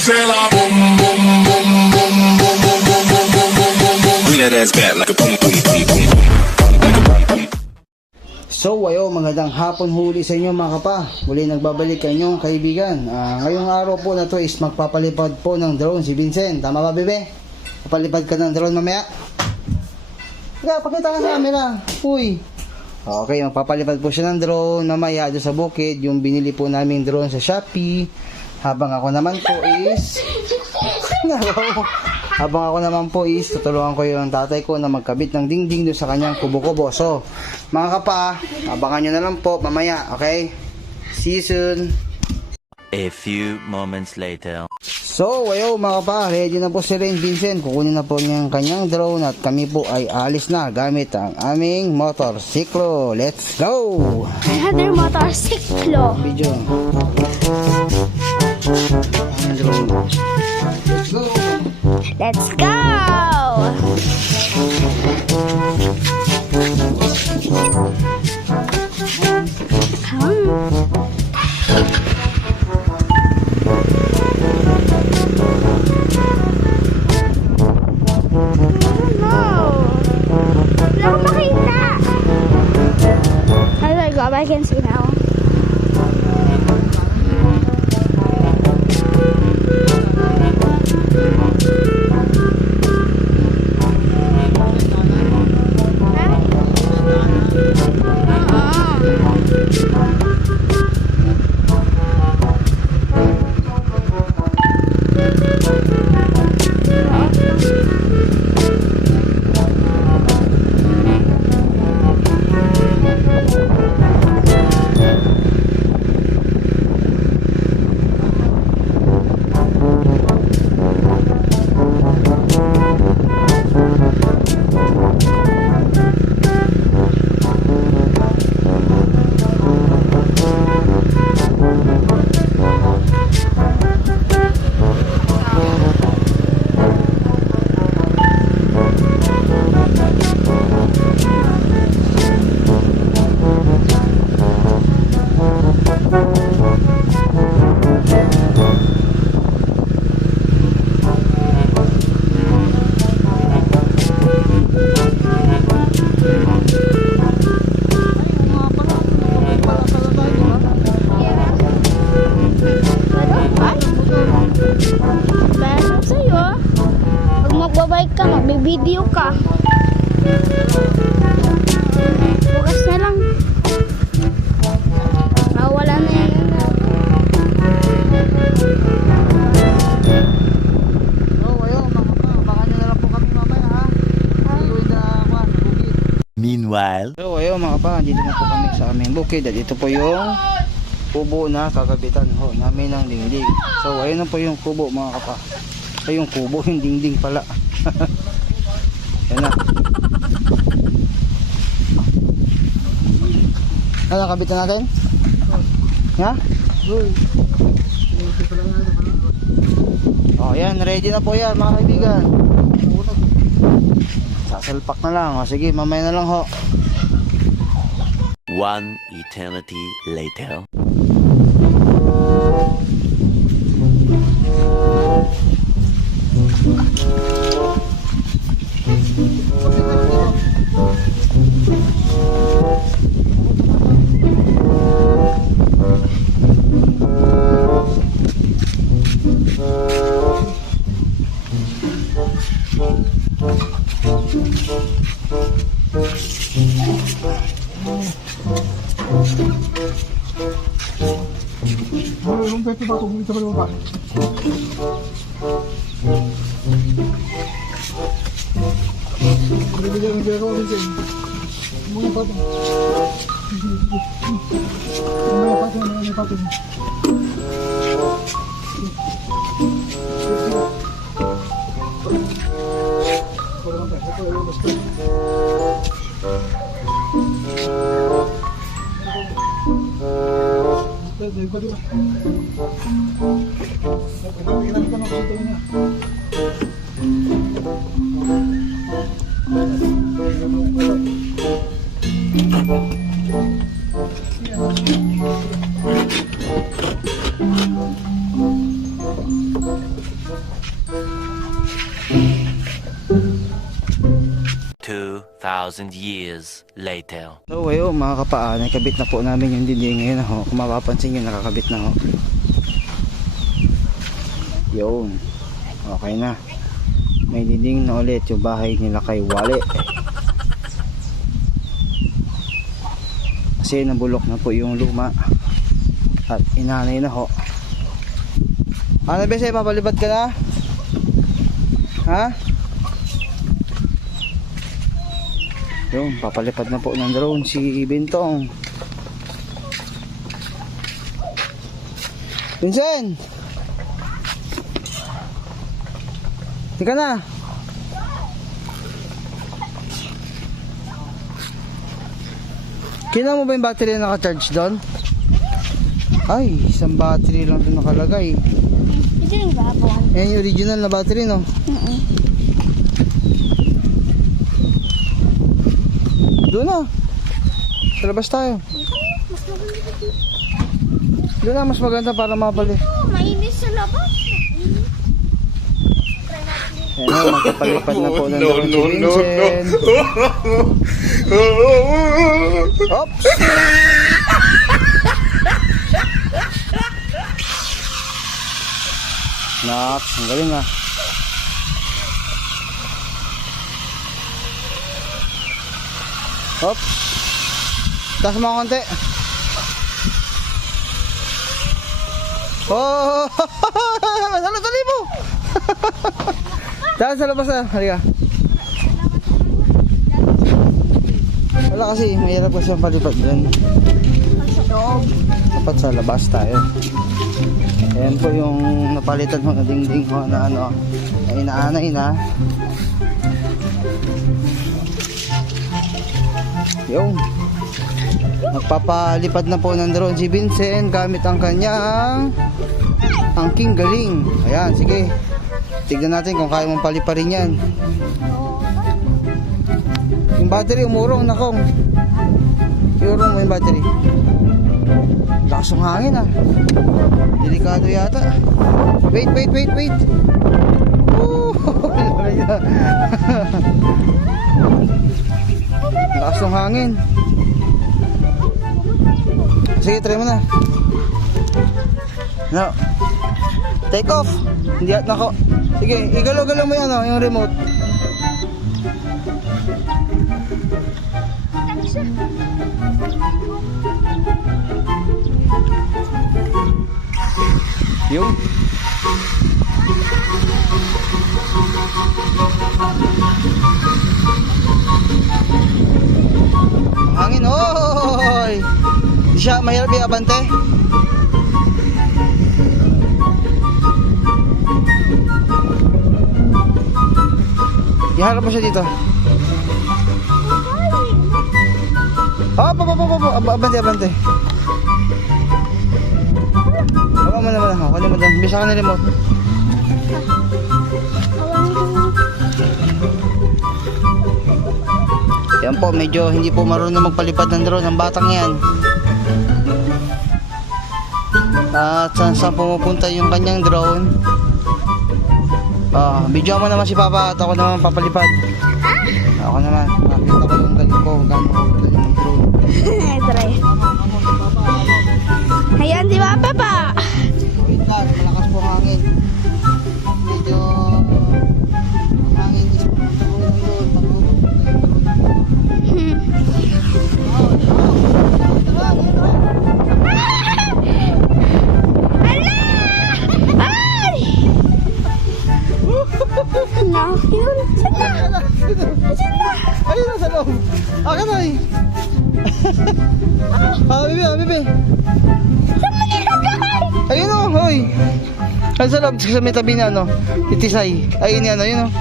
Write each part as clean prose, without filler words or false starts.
say la boom boom boom boom boom boom boom boom boom boom boom boom. Bring that ass back like a boom boom boom boom boom. Like a boom boom. So ayo, magandang hapon huli sa inyo mga kapa. Muli nagbabalik kanyong kaibigan. Ngayong araw po na to is magpapalipad po ng drone si Vincent. Tama ba, bebe? Papalipad ka ng drone mamaya? Kaya pakita ka sa camera. Uy. Okay, magpapalipad po siya ng drone mamaya doon sa bukid. Yung binili po namin drone sa Shopee. Habang ako naman po is tutulungan ko yung tatay ko na magkabit ng dingding doon sa kanyang kubo-kubo. So, mga kapa, abangan nyo na lang po mamaya, okay? See you soon. A few moments later. So, ayo mga kapa, ready na po si Rain Vincent. Kukunin na po niya ang kanyang drone at kami po ay alis na gamit ang aming motorsiklo. Let's go! Another motorsiklo. Video. Ang drone. Let's go! Let's go! I can see now. Magbabike ka, magbibideo ka. Bukas na lang. Wala na yan. Meanwhile. So ayun mga kapa, dito na po kami sa aming bukid. At ito po yung kubo na kagabitan ho namin ng dingding. So ayun na po yung kubo mga kapa. Ay yung kubo, yung dingding pala. Yan na. Ano, kabitan natin? Ha? Oh yan, ready na po yan mga kaibigan. Sasalpak na lang. O sige, mamaya na lang ho. One eternity later. 2,000 years later. So ayun mga kapaa, nakabit na po namin yung dinding ngayon ho. Kung mapapansin nyo, nakakabit na ho. Yun. Okay na. May dinding na ulit yung bahay nila kay Wale. Kasi nabulok na po yung luma. At inanay na ho. Ano bese, papalibat ka na? Ha? Yung papalipad na po ng drone si Bintong. Vincent! Tika na! Kina mo ba yung battery na naka-charge doon? Ay, isang battery lang doon nakalagay. Ito yung baboy. Yan yung original na battery, no? Doon na. Sa labas tayo. Doon na, mas maganda para mapali. Mainis sa labas. Ayan, magpapalipad na po ng drone si Vincent. Oops! Nak, ang galing ah. Oops! Taas mo konti. Oh! Dali mo! Dahil sa labas na, halika. Wala kasi, mahirap kasi ang palipad dyan. Dapat sa labas tayo. Ayan po yung napalitan mo na dingding mo na ano, na inaanay na. Yung magpapalipad na po ng drone si Vincent gamit ang kanyang angking galing. Ayan, sige. Tignan natin kung kaya mong paliparin yan. Yung battery umurong na kong. Iurong mo yung battery. Lakas ng hangin ah. Delikado yata. Wait. Lakas ng hangin. Sige, try mo na. No. Take off. Hindi at nako. Sige, igalaw-galaw mo yan, yung remote. Yung hangin, oy! Di siya mahirap i-abante. Iharap mo siya dito. Abante. Baba mo naman ako. Kunin mo doon. Bisa ka na remote. Yan po, medyo hindi po marunong magpalipad ng drone ang batang yan. At saan pumupunta yung kanyang drone. Video mo naman si Papa at ako naman papalipad. Ako naman, nakita ko yung galing ko, gano'n ko galing ng drone. Try. Ayan, di ba, Papa? Wait lang, malakas po ang hangin. Medyo ang hangin is pumunta ko yung drone. Ayun na sa loob. Akin na eh. Bibi. Ayun o, hoy. Ayun sa loob, sa may tabi na ano, itisay. Ayun yan, ayun o.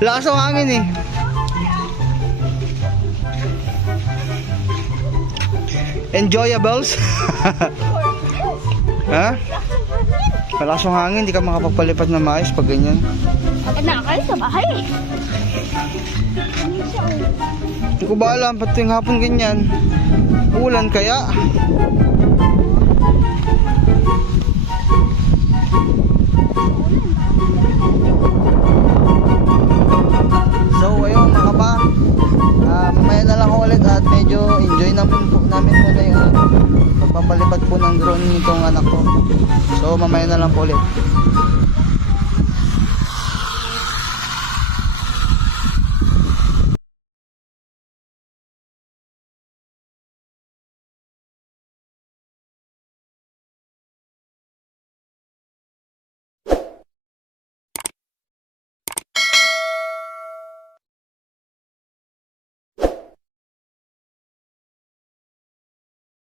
Lakas ang hangin eh. Enjoyables? Ha? Malakas yung hangin, hindi ka makapagpalipad na maayos pag ganyan. Nakakalis sa bahay. Hindi ko ba alam, pati yung hapon ganyan. Ulan kaya? magpapalipad po ng drone nitong anak ko. So mamaya na lang po ulit.